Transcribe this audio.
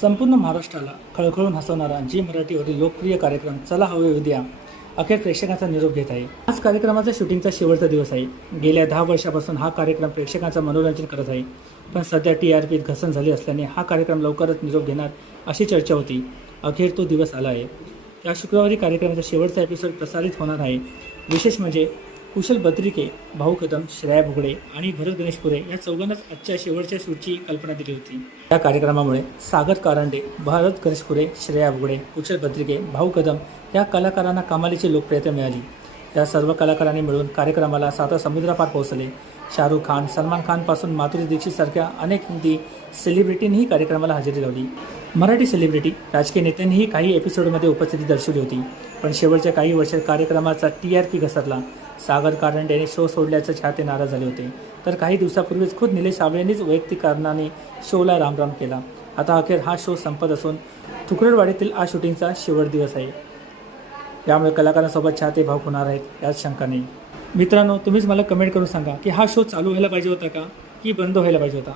संपूर्ण महाराष्ट्राला खळखळून हसवणारा जी मराठीवरील लोकप्रिय कार्यक्रम चला हवे उद्या. अखेर प्रेक्षकांचा निरोप घेत आहे. आज कार्यक्रमाचा शूटिंगचा शेवटचा दिवस आहे. गेल्या दहा वर्षापासून हा कार्यक्रम प्रेक्षकांचं मनोरंजन करत आहे. पण सध्या टी आर पीत घसरण झाली असल्याने हा कार्यक्रम लवकरच निरोप घेणार अशी चर्चा होती. अखेर तो दिवस आला आहे. या शुक्रवारी कार्यक्रमाचा शेवटचा एपिसोड प्रसारित होणार आहे. विशेष म्हणजे कुशल बद्रिके भाऊ कदम श्रेया भुगडे आणि भरत गणेशपुरे या चौघांनाच आजच्या शेवटच्या शूटची कल्पना दिली होती. या कार्यक्रमामुळे सागर कारंडे भरत गणेशपुरे श्रेया भुगडे कुशल बद्रिके भाऊ कदम या कलाकारांना कमालीची लोकप्रियता मिळाली. या सर्व कलाकारांनी मिळून कार्यक्रमाला साता समुद्रापार पोहोचले. शाहरुख खान सलमान खानपासून माधुरी दीक्षितसारख्या अनेक हिंदी सेलिब्रिटींनीही कार्यक्रमाला हजेरी लावली. मराठी सेलिब्रिटी राजकीय नेत्यांनीही काही एपिसोडमध्ये उपस्थिती दर्शवली होती. पण शेवटच्या काही वर्षात कार्यक्रमाचा टी आर पी घसरला. सागर कारंड यांनी शो सोडल्याचं चाहते नाराज झाले होते. तर काही दिवसापूर्वीच खुद निलेश साबळे यांनीच वैयक्तिक कारणाने शोला रामराम केला. आता अखेर हा शो संपत असून तुकडवाडीतील आज शूटिंगचा शेवट दिवस आहे. यामुळे कलाकारांसोबत चाहते भाव होणार आहेत यात शंका नाही. मित्रांनो तुम्हीच मला कमेंट करून सांगा की हा शो चालू व्हायला पाहिजे होता का? की बंद व्हायला पाहिजे होता?